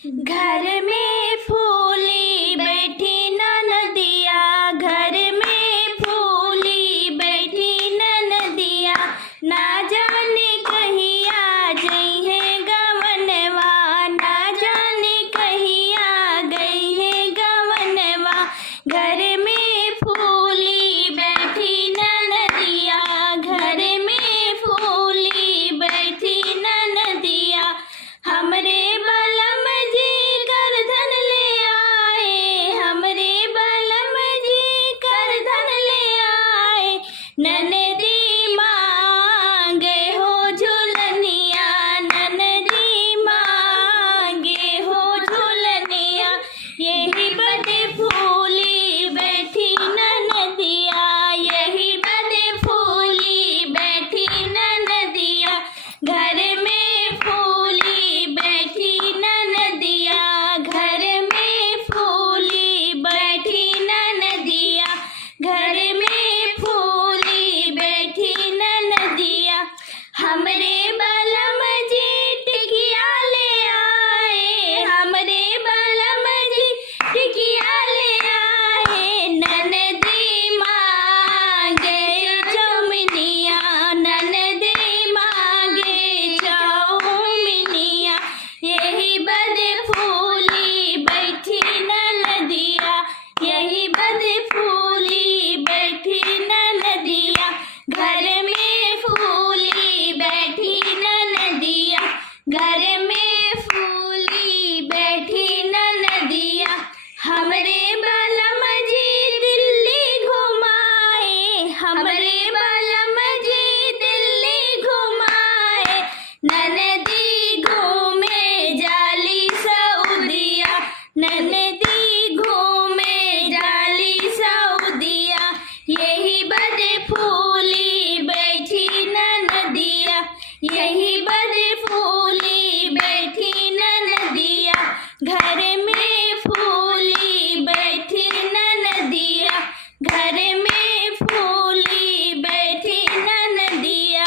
घर में फूली बैठी ननदिया, घर में फूली बैठी ननदिया, ना जाने कहिया जई है गवनवा, ना जाने कहिया गई है गवनवा। घर में फूली बैठी ननदिया, घर में फूली बैठी ननदिया, हमरे बलम जी करधन ले आए, हमरे बलम जी करधन ले आए। ननदी मांगे हो झुलनिया, ननदी मांगे हो झुलनिया, यही बदे फूली बैठी ननदिया, यही बदे फूली बैठी ननदिया। घर में फूली बैठी ननदिया, घर में फूली बैठी ननदिया, घर में फूली बैठी ननदिया। हमरे बलम जी टिकिया ले आए, हमरे बलम जी टिकिया ले आए। ननदी मांगे चौमिनिया, ननदी मांगे चौमिनिया, यही बदे फूली बैठी ननदिया, यही बदे फूली बैठी ननदिया। घर में फूली बैठी ननदिया, घर में फूली बैठी ननदिया। हमरे बलम जी दिल्ली घुमाए, हमरे बलम जी दिल्ली घुमाए। ननदी घूमे जाली सऊदिया, ननदी घूमे जाली सऊदिया, यही बदे फूली बैठी ननदिया, यही बदे फूली बैठी ननदिया। घर में फूली बैठी ननदिया, घर में फूली बैठी ननदिया।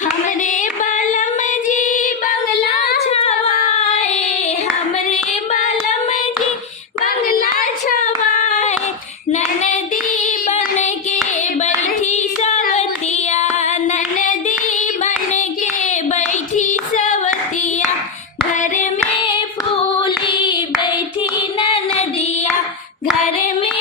हमरे बलम जी बंगला छवाए, हमरे बलम जी बंगला छवाए। ननदी बन के बैठी सवतिया, ननदी बन के बैठी सवतिया, घर में फूली बैठी ननदिया, घर में